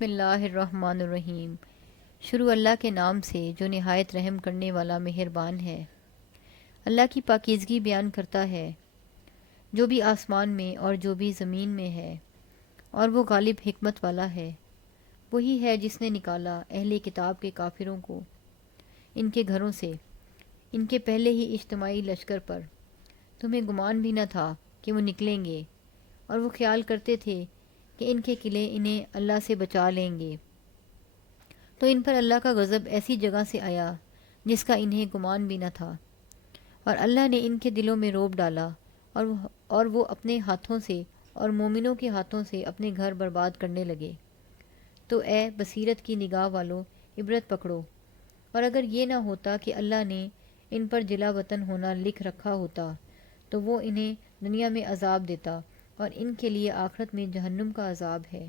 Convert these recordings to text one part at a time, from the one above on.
بسم اللہ الرحمن الرحیم۔ شروع اللہ کے نام سے جو نہایت رحم کرنے والا مہربان ہے۔ اللہ کی پاکیزگی بیان کرتا ہے جو بھی آسمان میں اور جو بھی زمین میں ہے، اور وہ غالب حکمت والا ہے۔ وہی ہے جس نے نکالا اہل کتاب کے کافروں کو ان کے گھروں سے، ان کے پہلے ہی اجتماعی لشکر پر۔ تمہیں گمان بھی نہ تھا کہ وہ نکلیں گے، اور وہ خیال کرتے تھے کہ ان کے قلعے انہیں اللہ سے بچا لیں گے، تو ان پر اللہ کا غضب ایسی جگہ سے آیا جس کا انہیں گمان بھی نہ تھا، اور اللہ نے ان کے دلوں میں رعب ڈالا، اور وہ اپنے ہاتھوں سے اور مومنوں کے ہاتھوں سے اپنے گھر برباد کرنے لگے۔ تو اے بصیرت کی نگاہ والو، عبرت پکڑو۔ اور اگر یہ نہ ہوتا کہ اللہ نے ان پر جلا وطن ہونا لکھ رکھا ہوتا تو وہ انہیں دنیا میں عذاب دیتا، اور ان کے لیے آخرت میں جہنم کا عذاب ہے۔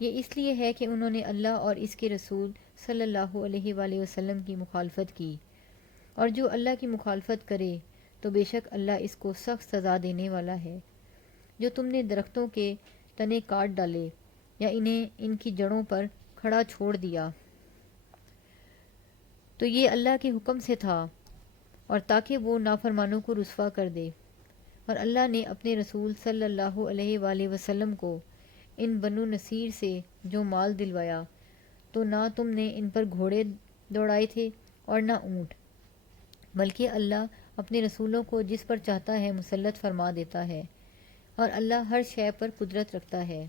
یہ اس لیے ہے کہ انہوں نے اللہ اور اس کے رسول صلی اللہ علیہ وآلہ وسلم کی مخالفت کی، اور جو اللہ کی مخالفت کرے تو بے شک اللہ اس کو سخت سزا دینے والا ہے۔ جو تم نے درختوں کے تنے کاٹ ڈالے یا انہیں ان کی جڑوں پر کھڑا چھوڑ دیا، تو یہ اللہ کے حکم سے تھا، اور تاکہ وہ نافرمانوں کو رسوا کر دے۔ اور اللہ نے اپنے رسول صلی اللہ علیہ وآلہ وسلم کو ان بنو نصیر سے جو مال دلوایا، تو نہ تم نے ان پر گھوڑے دوڑائے تھے اور نہ اونٹ، بلکہ اللہ اپنے رسولوں کو جس پر چاہتا ہے مسلط فرما دیتا ہے، اور اللہ ہر شے پر قدرت رکھتا ہے۔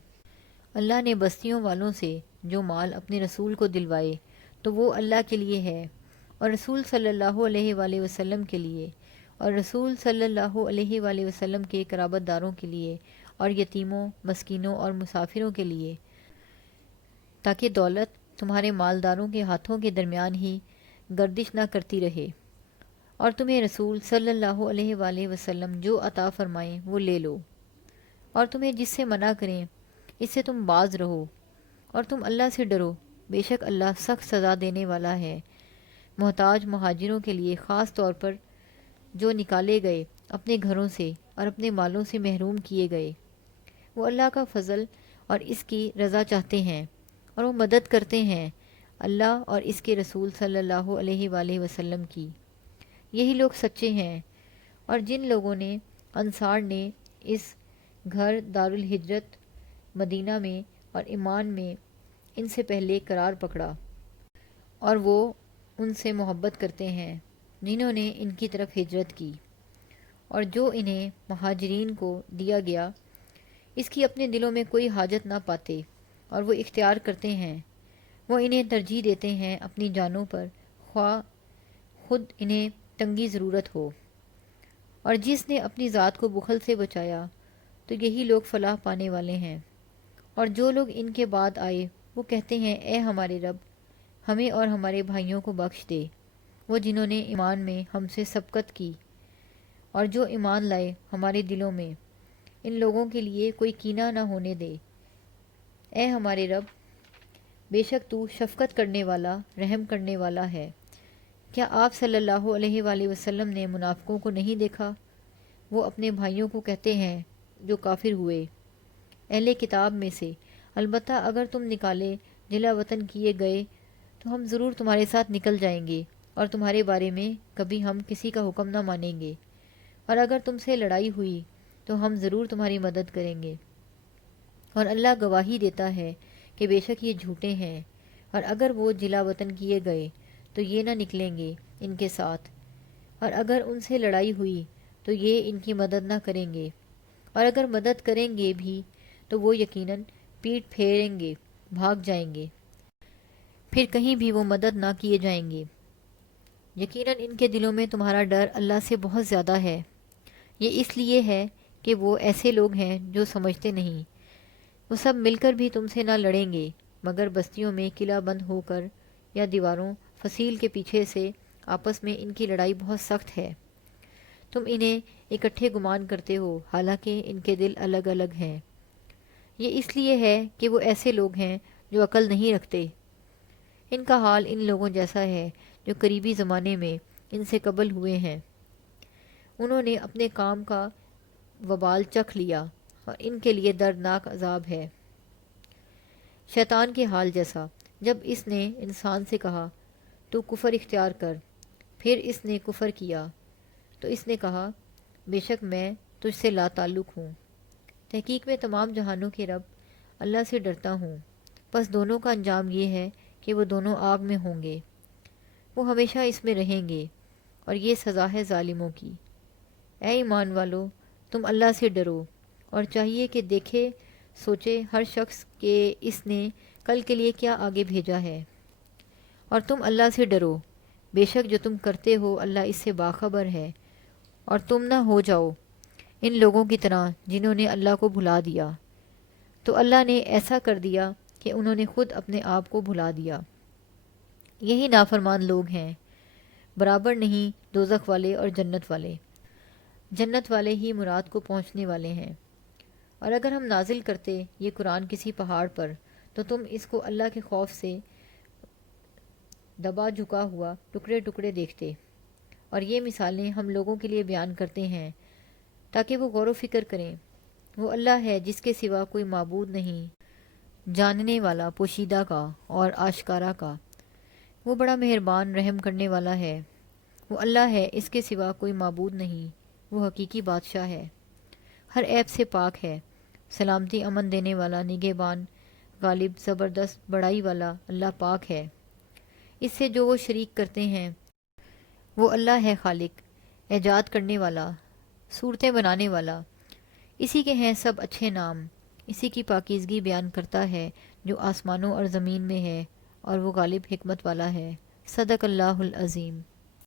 اللہ نے بستیوں والوں سے جو مال اپنے رسول کو دلوائے تو وہ اللہ کے لیے ہے، اور رسول صلی اللہ علیہ وآلہ وسلم کے لیے، اور رسول صلی اللہ علیہ وآلہ وسلم کے قرابت داروں کے لیے، اور یتیموں، مسکینوں اور مسافروں کے لیے، تاکہ دولت تمہارے مالداروں کے ہاتھوں کے درمیان ہی گردش نہ کرتی رہے، اور تمہیں رسول صلی اللہ علیہ وآلہ وسلم جو عطا فرمائیں وہ لے لو، اور تمہیں جس سے منع کریں اس سے تم باز رہو، اور تم اللہ سے ڈرو، بے شک اللہ سخت سزا دینے والا ہے۔ محتاج مہاجروں کے لیے خاص طور پر جو نکالے گئے اپنے گھروں سے اور اپنے مالوں سے محروم کیے گئے، وہ اللہ کا فضل اور اس کی رضا چاہتے ہیں، اور وہ مدد کرتے ہیں اللہ اور اس کے رسول صلی اللہ علیہ وآلہ وسلم کی۔ یہی لوگ سچے ہیں۔ اور جن لوگوں نے انصار نے اس گھر دارالہجرت مدینہ میں اور ایمان میں ان سے پہلے قرار پکڑا، اور وہ ان سے محبت کرتے ہیں جنہوں نے ان کی طرف ہجرت کی، اور جو انہیں مہاجرین کو دیا گیا اس کی اپنے دلوں میں کوئی حاجت نہ پاتے، اور وہ اختیار کرتے ہیں، وہ انہیں ترجیح دیتے ہیں اپنی جانوں پر، خواہ خود انہیں تنگی ضرورت ہو۔ اور جس نے اپنی ذات کو بخل سے بچایا تو یہی لوگ فلاح پانے والے ہیں۔ اور جو لوگ ان کے بعد آئے وہ کہتے ہیں، اے ہمارے رب، ہمیں اور ہمارے بھائیوں کو بخش دے، وہ جنہوں نے ایمان میں ہم سے سبقت کی، اور جو ایمان لائے ہمارے دلوں میں، ان لوگوں کے لیے کوئی کینہ نہ ہونے دے۔ اے ہمارے رب، بے شک تو شفقت کرنے والا، رحم کرنے والا ہے۔ کیا آپ صلی اللہ علیہ وآلہ وسلم نے منافقوں کو نہیں دیکھا؟ وہ اپنے بھائیوں کو کہتے ہیں جو کافر ہوئے اہل کتاب میں سے، البتہ اگر تم نکالے جلا وطن کیے گئے تو ہم ضرور تمہارے ساتھ نکل جائیں گے، اور تمہارے بارے میں کبھی ہم کسی کا حکم نہ مانیں گے، اور اگر تم سے لڑائی ہوئی تو ہم ضرور تمہاری مدد کریں گے، اور اللہ گواہی دیتا ہے کہ بے شک یہ جھوٹے ہیں۔ اور اگر وہ جلا وطن کیے گئے تو یہ نہ نکلیں گے ان کے ساتھ، اور اگر ان سے لڑائی ہوئی تو یہ ان کی مدد نہ کریں گے، اور اگر مدد کریں گے بھی تو وہ یقیناً پیٹھ پھیریں گے، بھاگ جائیں گے، پھر کہیں بھی وہ مدد نہ کیے جائیں گے۔ یقیناً ان کے دلوں میں تمہارا ڈر اللہ سے بہت زیادہ ہے۔ یہ اس لیے ہے کہ وہ ایسے لوگ ہیں جو سمجھتے نہیں۔ وہ سب مل کر بھی تم سے نہ لڑیں گے، مگر بستیوں میں قلعہ بند ہو کر یا دیواروں فصیل کے پیچھے سے آپس میں ان کی لڑائی بہت سخت ہے۔ تم انہیں اکٹھے گمان کرتے ہو، حالانکہ ان کے دل الگ الگ ہیں۔ یہ اس لیے ہے کہ وہ ایسے لوگ ہیں جو عقل نہیں رکھتے۔ ان کا حال ان لوگوں جیسا ہے جو قریبی زمانے میں ان سے قبل ہوئے ہیں۔ انہوں نے اپنے کام کا وبال چکھ لیا، اور ان کے لیے دردناک عذاب ہے۔ شیطان کے حال جیسا۔ جب اس نے انسان سے کہا تو کفر اختیار کر، پھر اس نے کفر کیا تو اس نے کہا بے شک میں تجھ سے لا تعلق ہوں۔ تحقیق میں تمام جہانوں کے رب اللہ سے ڈرتا ہوں، بس دونوں کا انجام یہ ہے کہ وہ دونوں آگ میں ہوں گے، وہ ہمیشہ اس میں رہیں گے، اور یہ سزا ہے ظالموں کی۔ اے ایمان والو، تم اللہ سے ڈرو، اور چاہیے کہ دیکھے سوچے ہر شخص کہ اس نے کل کے لیے کیا آگے بھیجا ہے، اور تم اللہ سے ڈرو، بے شک جو تم کرتے ہو اللہ اس سے باخبر ہے، اور تم نہ ہو جاؤ ان لوگوں کی طرح جنہوں نے اللہ کو بھلا دیا، تو اللہ نے ایسا کر دیا کہ انہوں نے خود اپنے آپ کو بھلا دیا۔ یہی نافرمان لوگ ہیں، برابر نہیں دوزخ والے اور جنت والے۔ جنت والے ہی مراد کو پہنچنے والے ہیں۔ اور اگر ہم نازل کرتے یہ قرآن کسی پہاڑ پر تو تم اس کو اللہ کے خوف سے دبا جھکا ہوا ٹکڑے ٹکڑے دیکھتے۔ اور یہ مثالیں ہم لوگوں کے لیے بیان کرتے ہیں تاکہ وہ غور و فکر کریں۔ وہ اللہ ہے جس کے سوا کوئی معبود نہیں، جاننے والا پوشیدہ کا اور آشکارا کا، وہ بڑا مہربان رحم کرنے والا ہے۔ وہ اللہ ہے، اس کے سوا کوئی معبود نہیں، وہ حقیقی بادشاہ ہے، ہر عیب سے پاک ہے، سلامتی امن دینے والا، نگہبان، غالب، زبردست، بڑائی والا اللہ پاک ہے۔ اس سے جو وہ شریک کرتے ہیں وہ اللہ ہے خالق، ایجاد کرنے والا، صورتیں بنانے والا، اسی کے ہیں سب اچھے نام، اسی کی پاکیزگی بیان کرتا ہے جو آسمانوں اور زمین میں ہے، اور وہ غالب حکمت والا ہے۔ صدق اللہ العظیم۔